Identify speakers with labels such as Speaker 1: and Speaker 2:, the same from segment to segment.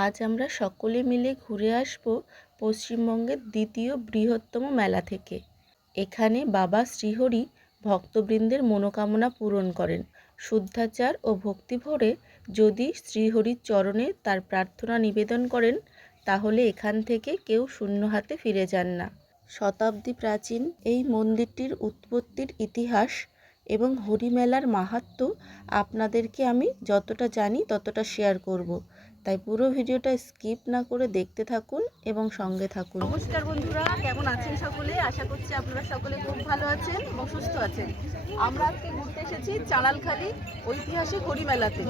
Speaker 1: আজ আমরা সকলে মিলে ঘুরে আসব পশ্চিমবঙ্গের দ্বিতীয় বৃহত্তম মেলা থেকে। এখানে বাবা শ্রীহরি ভক্তবৃন্দের মনোকামনা পূরণ করেন। শুদ্ধাচার ও ভক্তি ভরে যদি শ্রীহরির চরণে তার প্রার্থনা নিবেদন করেন, তাহলে এখান থেকে কেউ শূন্য হাতে ফিরে যান না। শতাব্দী প্রাচীন এই মন্দিরটির উৎপত্তির ইতিহাস এবং হরিমেলার মাহাত্ম্য আপনাদেরকে আমি যতটা জানি ততটা শেয়ার করব। তাই পুরো ভিডিওটা স্কিপ না করে দেখতে থাকুন এবং সঙ্গে থাকুন। নমস্কার বন্ধুরা কেমন আছেন সকলে? আশা করছি আপনারা সকলে খুব ভালো আছেন এবং সুস্থ আছেন। আমরা আজকে ঘুরতে এসেছি চালালখালি ঐতিহাসিক হরিমেলাতে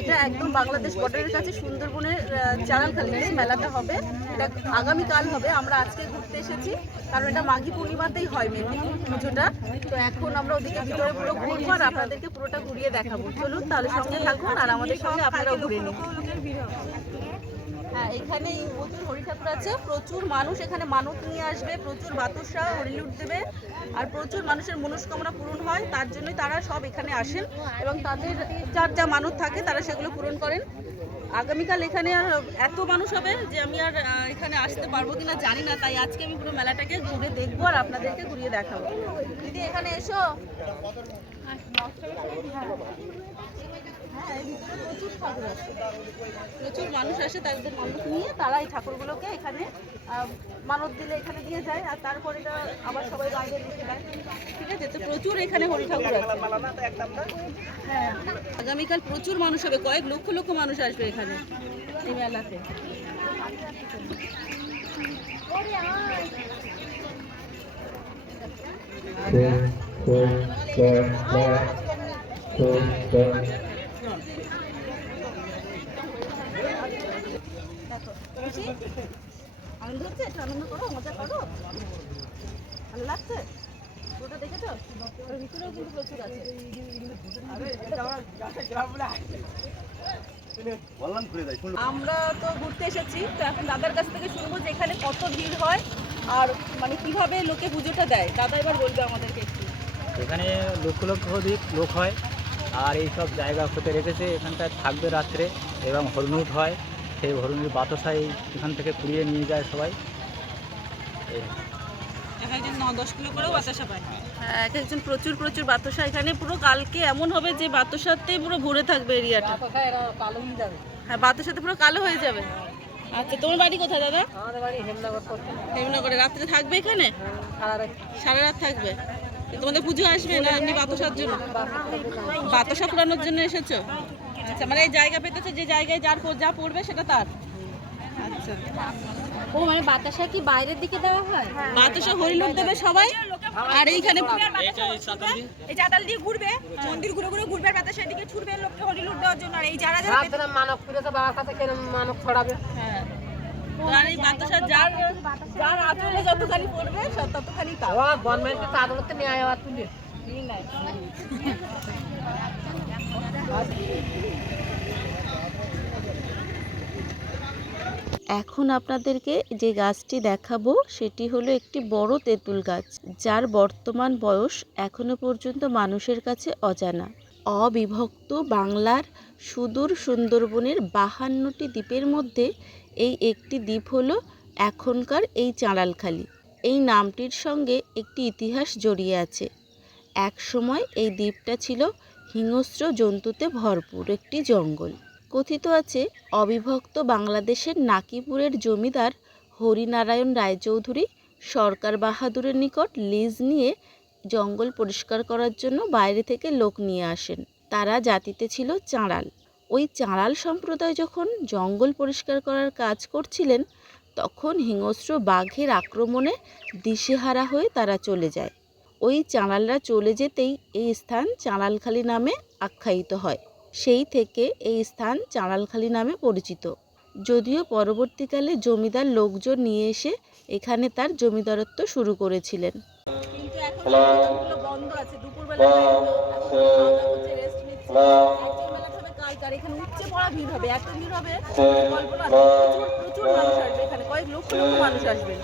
Speaker 1: এটা একদম বাংলাদেশ বর্ডারের কাছে সুন্দরবনের আহ, চালালখালিতে এই মেলাটা হবে। এটা আগামীকাল হবে। আমরা আজকে ঘুরতে এসেছি। কারণ এটা মাঘী পূর্ণিমাতেই হয় মেনলি পুজোটা। তো এখন আমরা ওদিকে ভিতরে পুরো ঘুরবো আর আপনাদেরকে পুরোটা ঘুরিয়ে দেখাবো। চলুন তাহলে সঙ্গে থাকুন আর আমাদের সঙ্গে আপনারাও ঘুরে নিন। হ্যাঁ এখানে প্রচুর হরি ঠাকুর আছে। প্রচুর মানুষ এখানে মানত নিয়ে আসবে, প্রচুর বাতুসা হরিলুট দেবে, আর প্রচুর মানুষের মনস্কামনা পূরণ হয়, তার জন্যই তারা সব এখানে আসেন এবং তাদের যার যা মানত থাকে তারা সেগুলো পূরণ করেন। আগামীকাল এখানে আর এত মানুষ হবে যে আমি আর এখানে আসতে পারব কিনা জানি না, তাই আজকে আমি পুরো মেলাটাকে ঘুরে দেখব আর আপনাদেরকে ঘুরিয়ে দেখাবো। দিদি, এখানে এসো। আছে। প্রচুর মানুষ আসে তাদের মানত নিয়ে তারা এই ঠাকুরগুলোকে এখানে মানত দিলে এখানে দিয়ে যায় আর তারপরে আবার সবাই বাইরে রেখে দেয় ঠিক আছে তো প্রচুর এখানে হরি ঠাকুর আছে হ্যাঁ আগামীকাল প্রচুর মানুষ হবে কয়েক লক্ষ লক্ষ মানুষ আসবে এখানে এই মেলাতে
Speaker 2: four, four.
Speaker 1: দেখো খুশি আনন্দ করো, মজা করো। ভালো লাগছে? ওটা ওর ভিতরেও কিন্তু প্রচুর আছে। আমরা তো ঘুরতে এসেছি, তো এখন দাদার কাছ থেকে শুনব যে এখানে কত ভিড় হয় আর মানে কীভাবে লোকে পুজোটা দেয়। দাদা এবার বলবে আমাদেরকে একটু।
Speaker 3: এখানে লক্ষ লক্ষ অধিক লোক হয়। আর এই সব জায়গা হতে রেখেছে এখানটায় থাকবে রাত্রে এবং হরনুট হয়। সেই হরনুট বাতাসাই এখান থেকে কুড়িয়ে নিয়ে যায় সবাই।
Speaker 1: এক একজন ন দশ কিলো করেও বাতাসা পায়। হ্যাঁ এক একজন প্রচুর প্রচুর বাতাসা। এখানে পুরো কালকে এমন হবে যে বাতাসাতে পুরো ভরে থাকবে এরিয়াটা। হ্যাঁ বাতাসাতে পুরো কালো হয়ে যাবে। আচ্ছা তোমার বাড়ি কোথায় দাদা? হেমনগরে রাত্রে থাকবে এখানে? সারা রাত। থাকবে? তোমাদের পুজো আসবে না এমনি বাতাসার জন্য? বাতাসা পুরানোর জন্য এসেছ? আচ্ছা মানে এই জায়গা পেতেছে যে জায়গায় যার যা পড়বে সেটা তার? আচ্ছা।
Speaker 4: ও মানে বাতাসা কি বাইরের দিকে দেওয়া হয়?
Speaker 1: বাতাসা হরিলুট দেবে সবাই? আর এইখানে
Speaker 5: এই চাতাল দিয়ে? ঘুরবে মন্দির ঘুরে ঘুরে ঘুরবে বাতাসের দিকে ছুটবে লোককে হরিলুট দেওয়ার জন্য। আর এই যারা যারা
Speaker 1: হ্যাঁ। তো আর এই বাতাসা যার যার আঁচলে যতখানি পড়বে ততখানি তার। এখন আপনাদেরকে যে গাছটি দেখাবো, সেটি হলো একটি বড় তেঁতুল গাছ, যার বর্তমান বয়স এখনও পর্যন্ত মানুষের কাছে অজানা। অবিভক্ত বাংলার সুদূর সুন্দরবনের বাহান্নটি দ্বীপের মধ্যে এই একটি দ্বীপ হলো এখনকার এই চাঁড়ালখালি। এই নামটির সঙ্গে একটি ইতিহাস জড়িয়ে আছে। এক সময় এই দ্বীপটা ছিল হিংস্র জন্তুতে ভরপুর একটি জঙ্গল। কথিত আছে, অবিভক্ত বাংলাদেশের নাকিপুরের জমিদার হরিনারায়ণ রায়চৌধুরী সরকার বাহাদুরের নিকট লিজ নিয়ে জঙ্গল পরিষ্কার করার জন্য বাইরে থেকে লোক নিয়ে আসেন। তারা জাতিতে ছিল চাঁড়াল। ওই চাঁড়াল সম্প্রদায় যখন জঙ্গল পরিষ্কার করার কাজ করছিলেন, তখন হিংস্র বাঘের আক্রমণে দিশেহারা হয়ে তারা চলে যায়। ওই চাঁড়ালরা চলে যেতেই এই স্থান চাঁড়ালখালি নামে আখ্যায়িত হয়। সেই থেকে এই স্থান চাঁড়ালখালি নামে পরিচিত। যদিও পরবর্তীকালে জমিদার লোকজন নিয়ে এসে এখানে তার জমিদারত্ব শুরু করেছিলেন। কিন্তু এখন বন্ধ আছে দুপুরবেলা রেস্ট নিচ্ছে আজকের মেলাটা হবে কালকে আর এখানে উপচে পড়া ভিড় হবে এত ভিড় হবে কল্পনা প্রচুর প্রচুর মানুষ আসবে এখানে কয়েক লক্ষ লক্ষ মানুষ আসবে।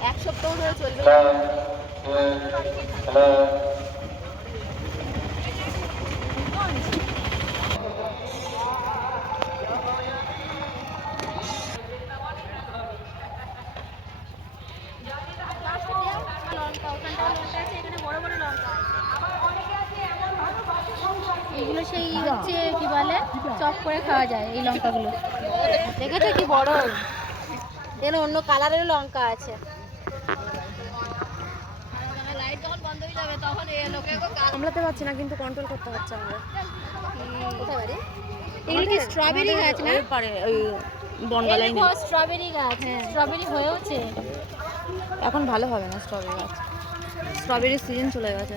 Speaker 1: এক
Speaker 4: সপ্তাহ ধরে চলবে। এগুলো সেই হচ্ছে কি বলে চপ করে খাওয়া যায় এই লঙ্কাগুলো। দেখেছ কি বড়? এখানে অন্য কালারের লঙ্কা আছে।
Speaker 6: সামলাতে পারছি না কিন্তু কন্ট্রোল করতে পারছি আমরা।
Speaker 4: এগুলো কি স্ট্রবেরি গাছ না?
Speaker 1: পারে ওই বনগালাই নেই।
Speaker 4: স্ট্রবেরি গাছ। হ্যাঁ। স্ট্রবেরি হয়েওছে।
Speaker 6: এখন ভালো হবে না স্ট্রবেরি গাছ। স্ট্রবেরির সিজন চলে গেছে।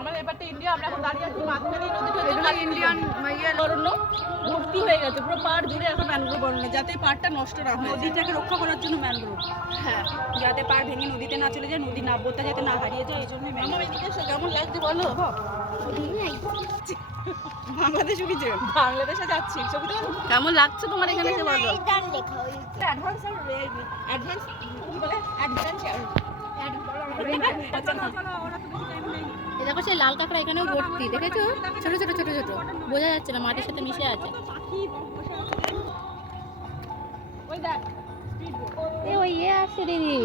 Speaker 1: আমাদের এপারটা ইন্ডিয়া আমরা এখন দাঁড়িয়ে আছি মাঝখানে নদীটা ইন্ডিয়ান অরণ্য ভর্তি হয়ে গেছে পুরো পাড় জুড়ে এখন ম্যানগ্রোভ অরণ্য যাতে পাড়টা নষ্ট না হয়।
Speaker 5: নদীটাকে রক্ষা করার জন্য ম্যানগ্রোভ
Speaker 1: হ্যাঁ।
Speaker 5: যাতে পার ভেঙে নদীতে না চলে যায় নদী নাব্যতা যাতে না হারিয়ে যায় এই
Speaker 1: আমার
Speaker 5: ম্যানগ্রোভ
Speaker 1: এদিকে এসে কেমন লাগছে বলো?
Speaker 5: বাংলাদেশ উঠেছে বাংলাদেশে যাচ্ছি ছবি তো
Speaker 1: কেমন লাগছে তোমার এখানে এসে বলো?
Speaker 5: অ্যাডভান্স আর অ্যাডভান্স কি বলে?
Speaker 4: দেখো সেই লাল কাঁকড়া এখানেও ভর্তি, দেখেছ? ছোট ছোট ছোট ছোট। বোঝা যাচ্ছে না, মাটির সাথে মিশে আছে।
Speaker 5: ওই
Speaker 4: ইয়ে আসছে দিদি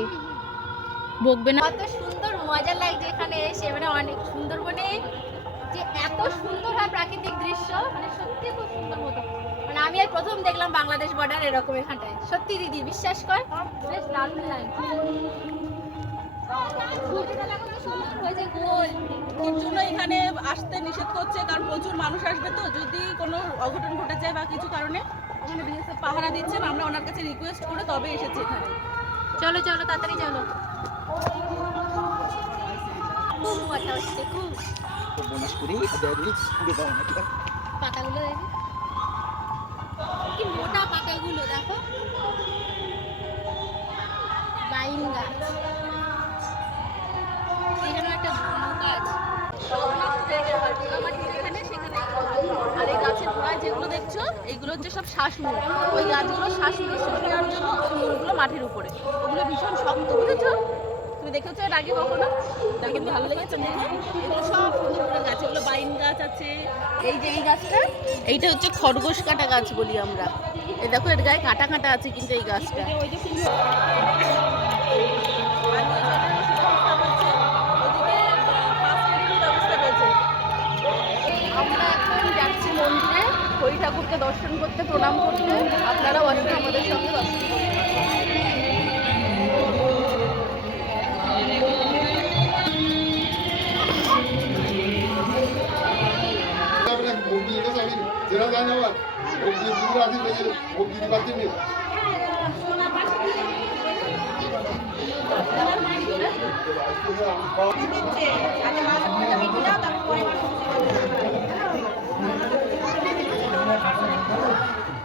Speaker 4: বকবে না। কত সুন্দর মজা লাগছে এখানে এসে মানে অনেক সুন্দরবনে যে এত সুন্দর হয় প্রাকৃতিক দৃশ্য মানে সত্যি খুব সুন্দর হতো মানে আমি আর প্রথম দেখলাম বাংলাদেশ বর্ডার এরকম এখানটায়। সত্যি দিদি, বিশ্বাস কর। বেশ দারুণ লাগছে।
Speaker 1: এর জন্য এখানে আসতে নিষেধ করছে, কারণ প্রচুর মানুষ আসবে তো। যদি কোনো অঘটন ঘটে যায় বা কিছু কারণে ওখানে বিএসএফ পাহারা দিচ্ছেন আমরা ওনার কাছে রিকোয়েস্ট করে তবে এসেছি এখানে।
Speaker 4: চলো চলো, তাড়াতাড়ি চলো। খুব মজা হচ্ছে, খুব। পাতাগুলো দেখি। কি মোটা পাতাগুলো, দেখো। এখানে একটা
Speaker 1: গাছের যেগুলো দেখছ ওই গাছগুলো জন্য উপরে। ওগুলো ভীষণ শক্ত তুমি দেখেছ এর আগে কখনো? কিন্তু ভালো বাইন গাছ আছে। এই যে এই গাছটা, এইটা হচ্ছে খরগোশ কাটা গাছ বলি আমরা। এই দেখো, এর গায়ে কাটা কাটা আছে কিন্তু এই গাছটা। কালী ঠাকুরকে দর্শন করতে প্রণাম করতে আপনারাও আসুন আমাদের সঙ্গে দর্শন
Speaker 4: যেটা ধন্যবাদ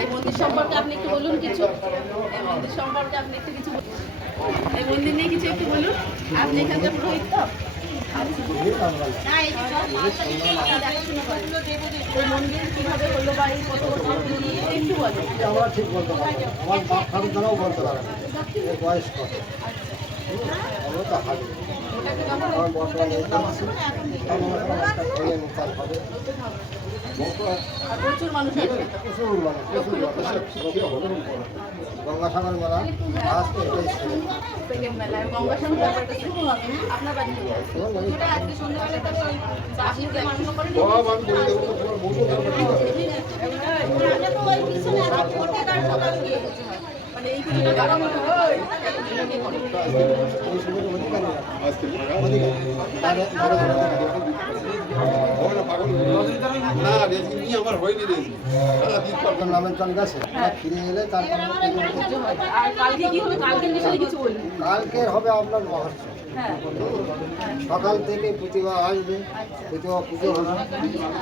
Speaker 1: এই মন্দির সম্পর্কে আপনি একটু বলুন কিছু। এই মন্দির সম্পর্কে আপনি একটু কিছু বলুন। এই মন্দির নিয়ে কিছু একটু বলুন। আপনি এখানকার পুরোহিত। তো এই মন্দির কীভাবে হলো বা এই কত বছর নিয়ে একটু বলুন।
Speaker 7: আমরা ঠিক বলতে পারব আমার বাপ ঠাকুরদারাও বলতে পারে না
Speaker 1: মানুষ।
Speaker 7: গঙ্গাসাগর মেলা আসতে
Speaker 1: আপনার বাড়ি থেকে যেটা আজকে সন্ধ্যাবেলা থেকে ওই চাষিদের মানুষ করে
Speaker 7: সব আমি বলে দেবো, তোমার বন্ধু তারপর ঠিক আছে।
Speaker 1: এই পুজোটা কারা করে?
Speaker 7: এই সুযোগ অধিকারী না। অধিকারী। তারে- তারে অধিকারী। আপনার নামের চল গেছে ফিরে এলে।
Speaker 1: কালকে হবে
Speaker 7: আপনার
Speaker 1: হ্যাঁ
Speaker 7: সকাল থেকে প্রতিভা আসবে প্রতিভা পুজো হবে।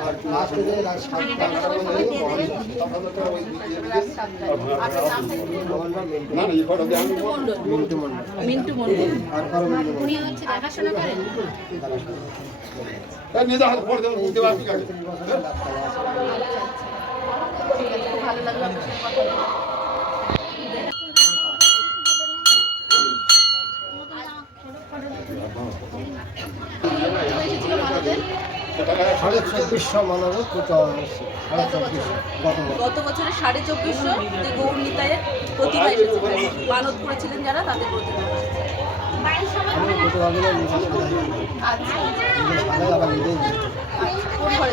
Speaker 7: আর লাস্টে যে রাত সাতটা মহোৎসব। মিন্টু মন্ডল আর কারও মিন্টু মন্ডল
Speaker 8: উনি হচ্ছে
Speaker 7: সাড়ে চব্বিশশো হচ্ছে গত বছর।
Speaker 1: সাড়ে চব্বিশশো যে গৌর নিতায়ের প্রতিমা এসেছিল। মানত করেছিলেন যারা তাদের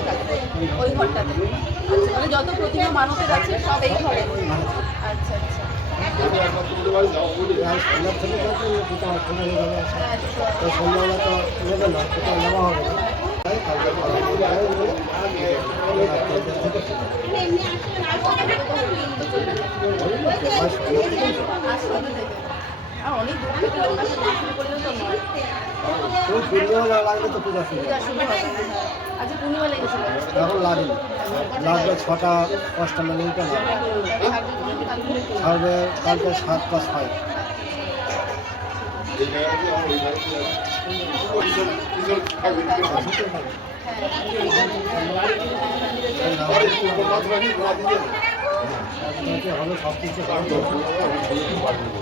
Speaker 1: থাকবে? ওই ঘরটাতে। আচ্ছা মানে যত প্রতিমা মানতের আছে সব এই ঘরে। আচ্ছা আচ্ছা।
Speaker 7: সন্ধ্যার থেকে যখন প্রতিমা খুলে নিয়ে যাবে
Speaker 1: আচ্ছা
Speaker 7: তো সন্ধ্যাবেলা সন্ধ্যা
Speaker 1: সন্ধ্যে আচ্ছা
Speaker 7: ছটা পাঁচটা লাগবে ছাড়বে কালকে সাতটা ছয় হবে সব কিছু
Speaker 1: করে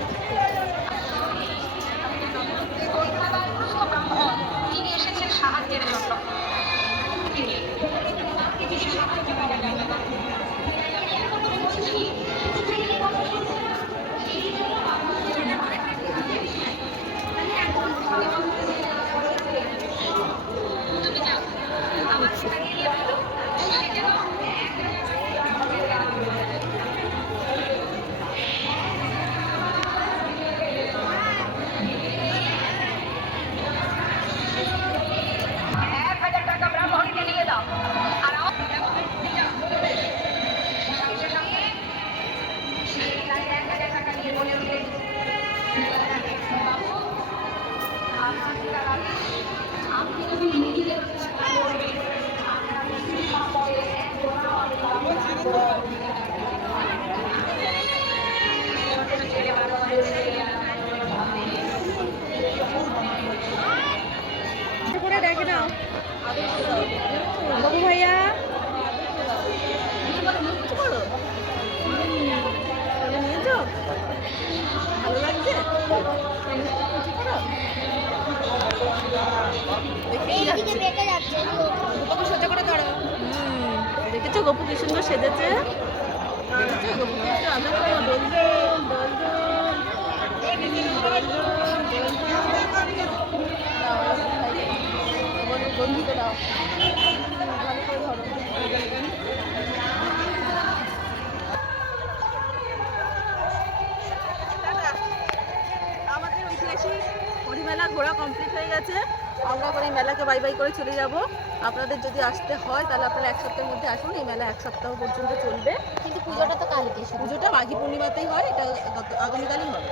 Speaker 9: দেখেছ গপু কি সুন্দর সেজেছে দেখেছ গপু কি সুন্দর আদর করে ডোল ডোল।
Speaker 1: বন্ধুকে দাও ভালো করে ধরো আমাদের ঐতিহাসিক হরিমেলা ঘোরা কমপ্লিট হয়ে গেছে। আমরা আবার এই মেলাকে বাই বাই করে চলে যাব। আপনাদের যদি আসতে হয় তাহলে আপনারা এক সপ্তাহের মধ্যে আসুন। এই মেলা এক সপ্তাহ পর্যন্ত চলবে।
Speaker 8: কিন্তু পুজোটা তো কালকে
Speaker 1: পুজোটা মাঘী পূর্ণিমাতেই হয় এটা আগামীকালই হবে।